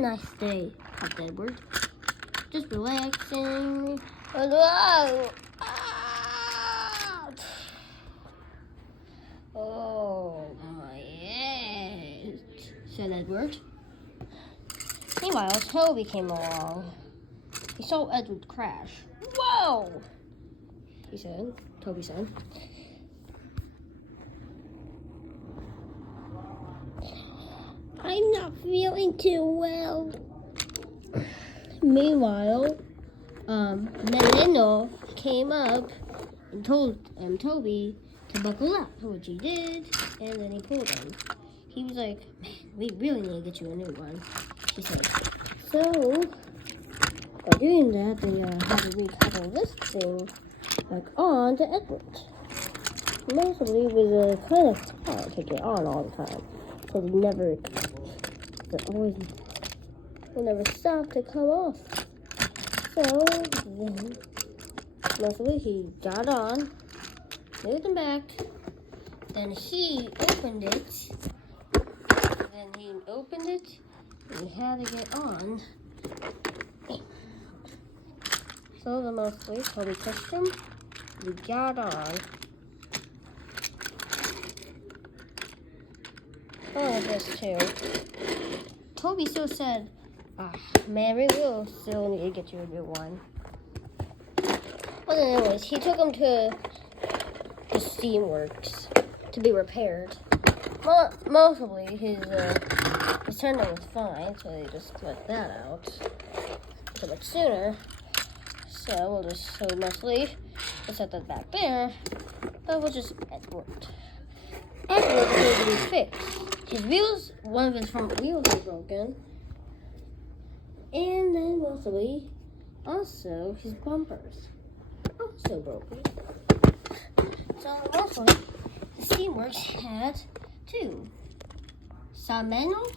nice day, thought Edward. Just relaxing. Whoa! Ah! Oh my God, said Edward. Meanwhile, Toby came along. He saw Edward crash. Whoa! Toby said. I'm not feeling too well. Meanwhile, Melino came up and told Toby to buckle up, which he did, and then he pulled him. He was like, man, we really need to get you a new one, she said. So, by doing that, they had to recouple this thing back on to Edward. Mostly it was kind of hard to get on all the time, so will never stop to come off. So then, mostly he got on, moved him back, then he opened it, and he had to get on. So then mostly Toby pushed him, he got on. Oh, this too. Toby still said, man, we will still need to get you a new one. But anyways, he took him to the Steamworks to be repaired. Mostly his tendon was fine, so they just let that out so much sooner. So mostly we'll set that back there. But we'll just Edward. Edward needs to be fixed. His wheels, one of his front wheels is broken. And then mostly, also his bumpers, also broken. So mostly, the Steamworks had two, Sameno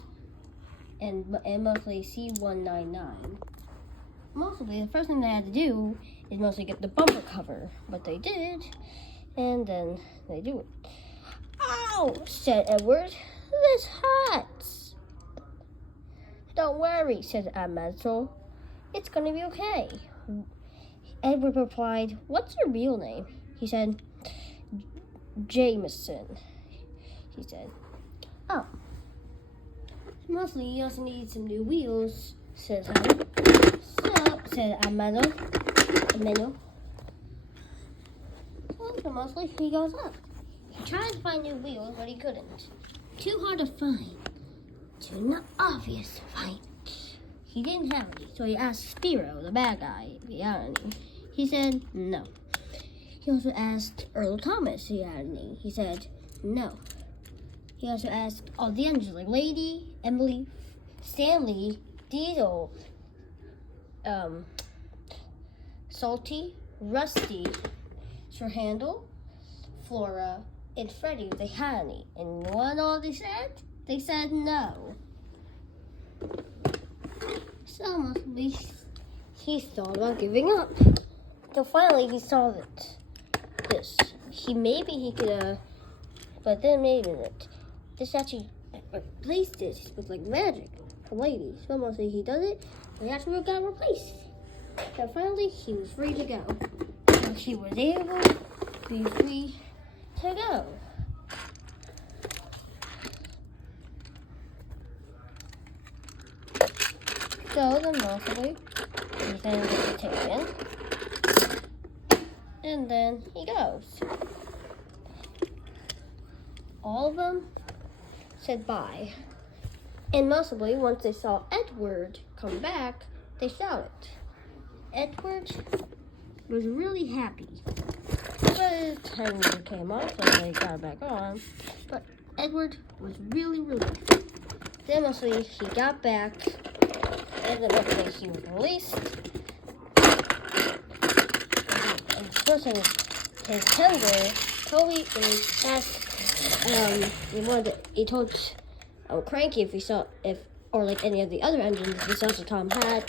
and mostly C199. Mostly, the first thing they had to do is mostly get the bumper cover, but they did, and then they do it. Ow, said Edward, this hurts. Don't worry, said Amazo. It's going to be okay. Edward replied, what's your real name? He said, Jameson. He said, oh. Mostly you also need some new wheels, said Hannah. So, said Ameno. So mostly he goes up. He tried to find new wheels, but he couldn't. Too hard to find. Too not obvious to find. He didn't have any, so he asked Spiro, the bad guy, if he had any. He said no. He also asked Earl Thomas if he had any. He said no. He also asked all the engines, like Lady, Emily, Stanley, Diesel, Salty, Rusty, Sir Handel, Flora, and Freddie if they had any. And what all they said? They said no. So mostly he thought about giving up. So finally he saw that this. Maybe he could but then maybe that this actually replaced it with like magic for ladies. So mostly he does it, and he actually got replaced. So finally he was free to go. So he was able to be free to go. So then mostly he's then gets taken. And then he goes. All of them said bye. And mostly once they saw Edward come back, they shouted. Edward was really happy. But his tendon came off, so they got it back on. But Edward was really relieved. Then mostly he got back, and then mostly he was released. And especially his tendon, Toby asked, he told Cranky or like any of the other engines besides Tom had,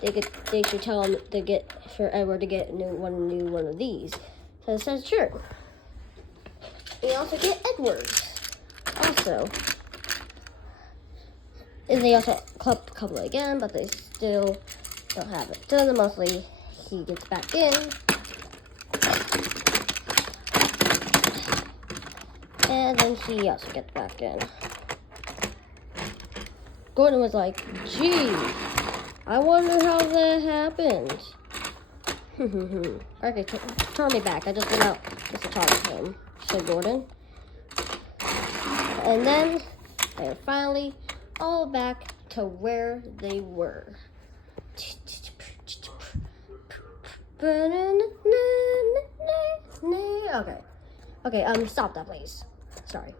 they should tell him to get for Edward to get a new one of these. So it says sure. We also get Edward. Also. And they also couple again, but they still don't have it. So then mostly he gets back in. And then he also gets back in. Gordon was like, gee, I wonder how that happened. Okay, turn me back. I just went out just to talk to him, said Gordon. And then they're finally all back to where they were. Okay, stop that, please. Sorry.